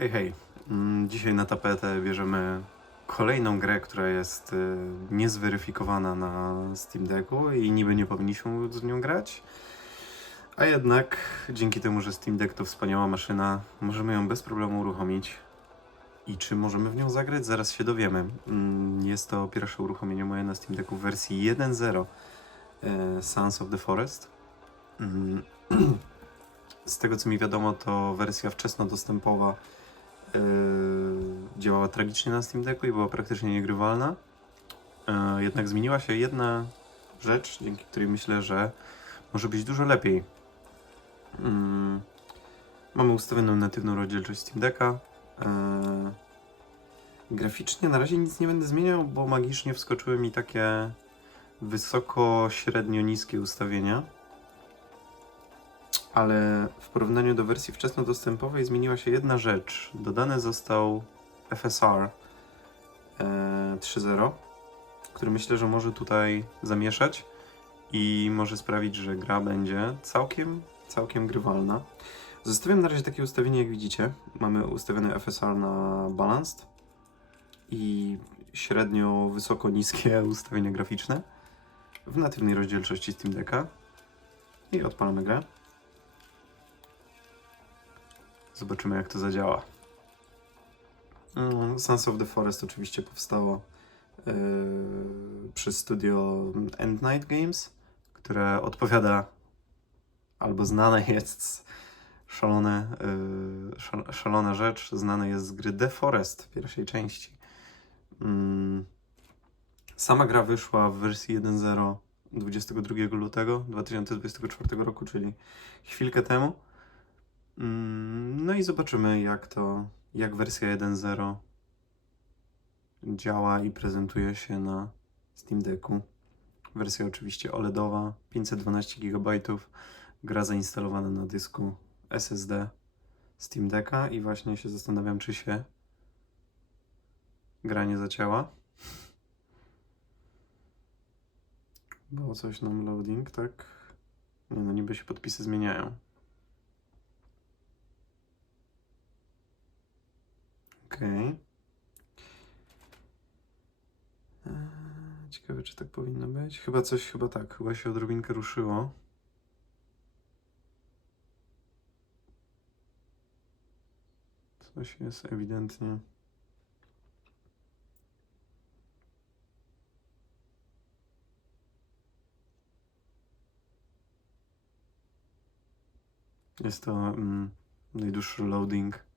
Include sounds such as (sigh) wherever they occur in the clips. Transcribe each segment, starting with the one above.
Hej, hej. Mm, Dzisiaj na tapetę bierzemy kolejną grę, która jest y, niezweryfikowana na Steam Decku i niby nie powinniśmy z nią grać. A jednak dzięki temu, że Steam Deck to wspaniała maszyna, możemy ją bez problemu uruchomić. I czy możemy w nią zagrać? Zaraz się dowiemy. Mm, Jest to pierwsze uruchomienie moje na Steam Decku w wersji 1.0 e, Sons of the Forest. Mm, (clears throat) Z tego co mi wiadomo, to wersja wczesnodostępowa yy, działała tragicznie na Steam Decku i była praktycznie niegrywalna. Yy, jednak zmieniła się jedna rzecz, dzięki której myślę, że może być dużo lepiej. Yy, mamy ustawioną natywną rozdzielczość Steam Decka. Yy, graficznie na razie nic nie będę zmieniał, bo magicznie wskoczyły mi takie wysoko, średnio niskie ustawienia ale w porównaniu do wersji wczesnodostępowej zmieniła się jedna rzecz. Dodany został FSR e, 3.0, który myślę, że może tutaj zamieszać i może sprawić, że gra będzie całkiem, całkiem grywalna. Zostawiam na razie takie ustawienie, jak widzicie. Mamy ustawiony FSR na Balanced i średnio wysoko niskie (laughs) ustawienia graficzne w natywnej rozdzielczości Steam Decka i odpalamy grę. Zobaczymy, jak to zadziała. Mm, Sons of the Forest oczywiście powstało yy, przez studio End Night Games, które odpowiada albo znane (laughs) jest szalone, yy, szal- szalona rzecz, znane jest z gry The Forest pierwszej części. Mm, sama gra wyszła w wersji 1.0 22 lutego 2024 roku, czyli chwilkę temu. Mm, No i zobaczymy, jak to, jak wersja 1.0 działa i prezentuje się na Steam Decku. Wersja oczywiście OLEDowa, 512 GB, gra zainstalowana na dysku SSD Steam Decka i właśnie się zastanawiam, czy się gra nie zacięła. Było coś nam loading, tak? Nie no, niby się podpisy zmieniają. Okej. Eee, Ciekawe, czy tak powinno być. Chyba coś, chyba tak, chyba się odrobinkę ruszyło. Coś jest ewidentnie. Jest to mm, najdłuższy loading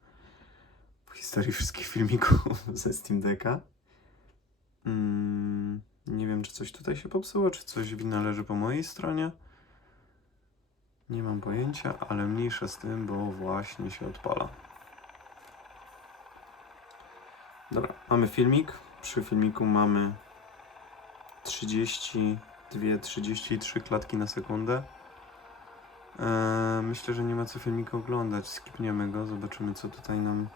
historii wszystkich filmików (laughs) ze Steam Decka. Mm, nie wiem, czy coś tutaj się popsuło, czy coś wina leży po mojej stronie. Nie mam pojęcia, ale mniejsza z tym, bo właśnie się odpala. Dobra, mamy filmik. Przy filmiku mamy 32-33 klatki na sekundę. Eee, myślę, że nie ma co filmiku oglądać. Skipniemy go, zobaczymy co tutaj nam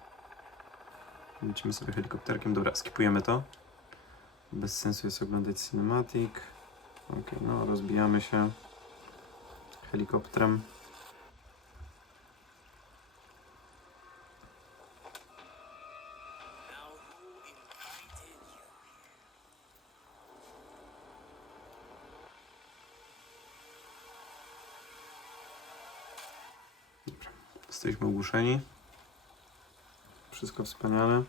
Lecimy sobie helikopterkiem. Dobra, skipujemy to. Bez sensu jest oglądać cinematic. Ok, no rozbijamy się helikopterem. Dobra, jesteśmy ogłuszeni. Wszystko wspaniale.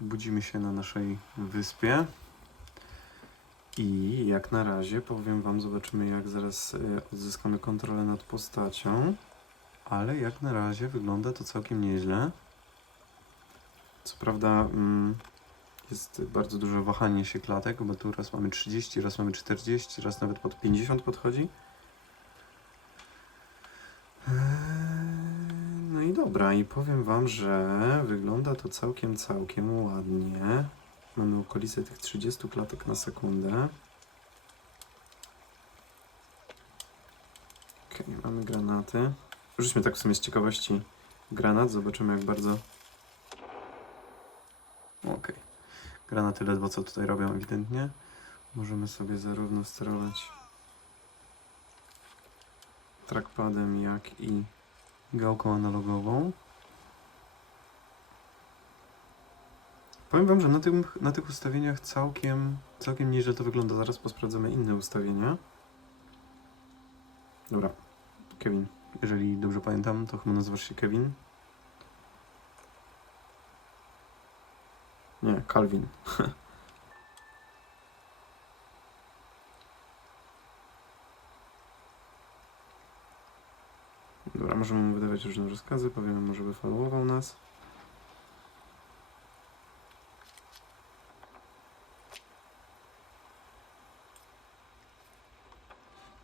Budzimy się na naszej wyspie. I jak na razie powiem Wam, zobaczymy jak zaraz y, odzyskamy kontrolę nad postacią. Ale jak na razie wygląda to całkiem nieźle. Co prawda mm, jest bardzo duże wahanie się klatek, bo tu raz mamy 30, raz mamy 40, raz nawet pod 50 podchodzi. Eee, No i dobra, i powiem Wam, że wygląda to całkiem, całkiem ładnie. Mamy okolice tych 30 klatek na sekundę. Okej, mamy granaty. Rzućmy tak w sumie z ciekawości granat, zobaczymy jak bardzo... Okej. Granaty ledwo co tutaj robią ewidentnie. Możemy sobie zarówno sterować trackpadem, jak i gałką analogową. Powiem Wam, że na, tym, na tych ustawieniach całkiem, całkiem nieźle to wygląda. Zaraz posprawdzamy inne ustawienia. Dobra, Kevin. Jeżeli dobrze pamiętam, to chyba nazywasz się Kevin. Nie, Calvin. (laughs) możemy mu wydawać różne rozkazy, powiemy mu, żeby followował nas.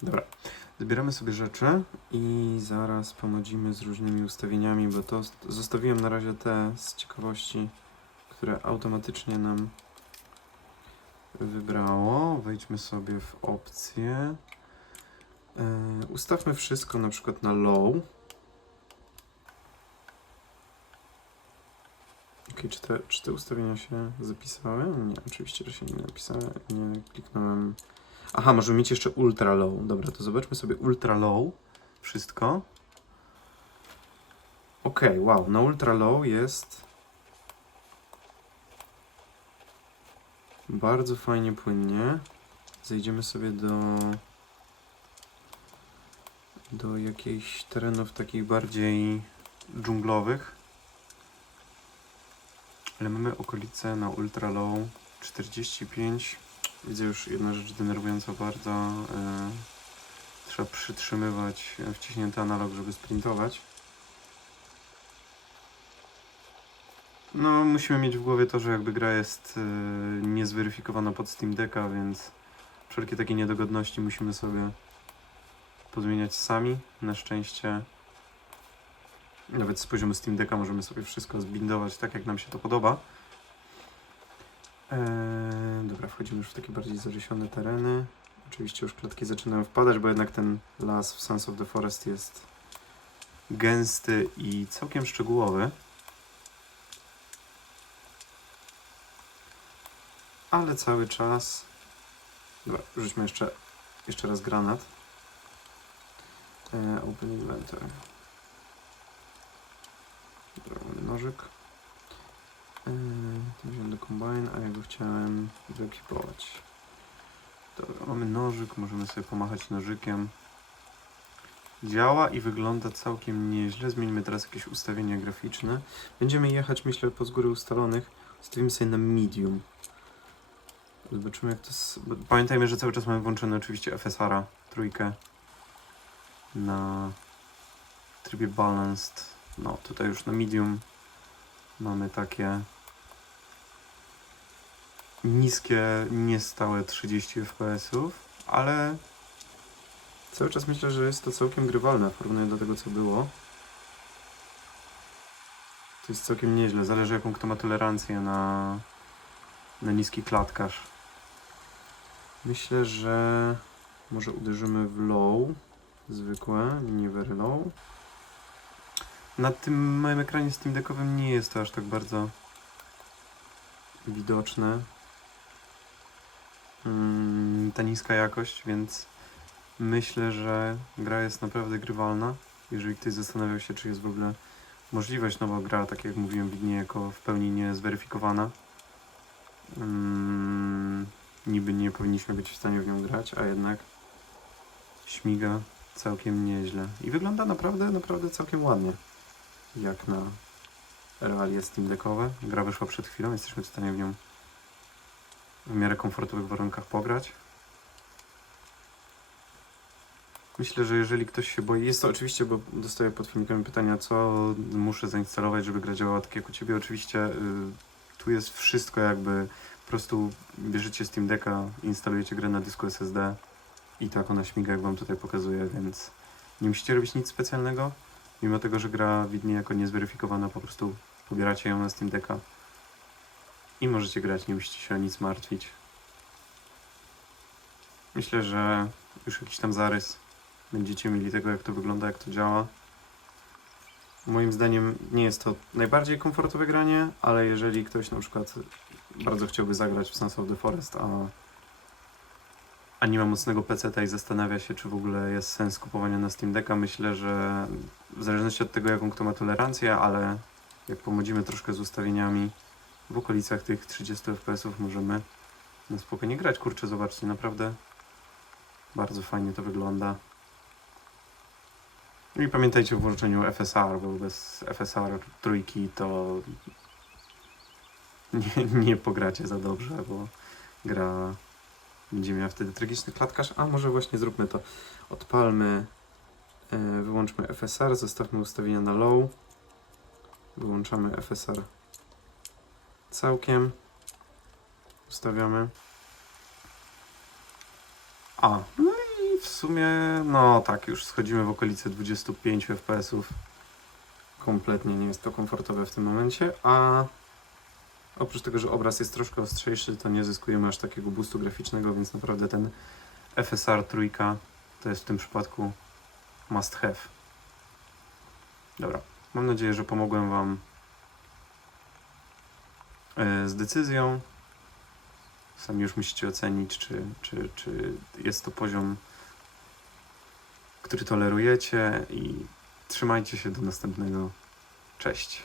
Dobra, zbieramy sobie rzeczy i zaraz pomodzimy z różnymi ustawieniami, bo to st- zostawiłem na razie te z ciekawości, które automatycznie nam wybrało. Wejdźmy sobie w opcje. Yy, ustawmy wszystko na przykład na low. Czy te, czy te ustawienia się zapisały? Nie, oczywiście, że się nie napisały. Nie kliknąłem. Aha, możemy mieć jeszcze ultra low. Dobra, to zobaczmy sobie ultra low. Wszystko. Ok, wow, na ultra low jest bardzo fajnie płynnie. Zejdziemy sobie do do jakichś terenów takich bardziej dżunglowych. Ale mamy okolice na ultra low 45. Widzę już jedna rzecz denerwująca bardzo. e, trzeba przytrzymywać e, wciśnięty analog, żeby sprintować. No, musimy mieć w głowie to, że jakby gra jest e, niezweryfikowana pod Steam Decka, więc wszelkie takie niedogodności musimy sobie pozmieniać sami. Na szczęście nawet z poziomu Steam Decka możemy sobie wszystko zbindować tak, jak nam się to podoba. Eee, dobra, wchodzimy już w takie bardziej zarysione tereny. Oczywiście już klatki zaczynają wpadać, bo jednak ten las w Sons of the Forest jest gęsty i całkiem szczegółowy. Ale cały czas... Dobra, rzućmy jeszcze, jeszcze raz granat. E, open inventory. Nożyk. E, wziąłem do combine, a ja go chciałem wyekipować. Dobra, mamy nożyk, możemy sobie pomachać nożykiem. Działa i wygląda całkiem nieźle. Zmieńmy teraz jakieś ustawienia graficzne. Będziemy jechać, myślę, po z góry ustalonych. Ustawimy sobie na medium. Zobaczymy jak to... bo Pamiętajmy, że cały czas mamy włączony oczywiście FSR-a, trójkę na trybie balanced. No, tutaj już na medium mamy takie niskie, niestałe 30 fps-ów, ale cały czas myślę, że jest to całkiem grywalne w porównaniu do tego, co było. To jest całkiem nieźle, zależy jaką kto ma tolerancję na, na niski klatkarz. Myślę, że może uderzymy w low zwykłe, nie very low. Na tym moim ekranie Steam Deckowym nie jest to aż tak bardzo widoczne. Mm, ta niska jakość, więc myślę, że gra jest naprawdę grywalna. Jeżeli ktoś zastanawiał się, czy jest w ogóle możliwość, no bo gra, tak jak mówiłem, widnieje jako w pełni niezweryfikowana. Mm, niby nie powinniśmy być w stanie w nią grać, a jednak śmiga całkiem nieźle. I wygląda naprawdę, naprawdę całkiem ładnie. Jak na realie Steam Deckowe. Gra wyszła przed chwilą, jesteśmy w stanie w nią w miarę komfortowych warunkach pograć. Myślę, że jeżeli ktoś się boi, jest to oczywiście, bo dostaję pod filmikami pytania, co muszę zainstalować, żeby gra działała tak jak u Ciebie. Oczywiście y, tu jest wszystko jakby, po prostu bierzecie Steam Decka, instalujecie grę na dysku SSD i tak ona śmiga, jak Wam tutaj pokazuję, więc nie musicie robić nic specjalnego. Mimo tego, że gra widnieje jako niezweryfikowana, po prostu pobieracie ją na Steam Decka i możecie grać, nie musicie się o nic martwić. Myślę, że już jakiś tam zarys będziecie mieli tego, jak to wygląda, jak to działa. Moim zdaniem nie jest to najbardziej komfortowe granie, ale jeżeli ktoś na przykład bardzo chciałby zagrać w Sons of the Forest, a, a nie ma mocnego PC i zastanawia się, czy w ogóle jest sens kupowania na Steam Decka, myślę, że w zależności od tego, jaką kto ma tolerancję, ale jak pomodzimy troszkę z ustawieniami, w okolicach tych 30 fps możemy na spokojnie grać. Kurczę, zobaczcie, naprawdę bardzo fajnie to wygląda. I pamiętajcie o włączeniu FSR, bo bez FSR trójki to (laughs) nie, nie pogracie za dobrze, bo gra będzie miała wtedy tragiczny klatkarz. A może właśnie zróbmy to. Odpalmy, e, wyłączmy FSR, zostawmy ustawienia na low. Wyłączamy FSR całkiem. Ustawiamy. A, no i w sumie, no tak, już schodzimy w okolice 25 fps. Kompletnie nie jest to komfortowe w tym momencie, a oprócz tego, że obraz jest troszkę ostrzejszy, to nie zyskujemy aż takiego boostu graficznego, więc naprawdę ten FSR trójka to jest w tym przypadku must have. Dobra, mam nadzieję, że pomogłem Wam e, z decyzją. Sami już musicie ocenić, czy, czy, czy jest to poziom, który tolerujecie i trzymajcie się do następnego. Cześć.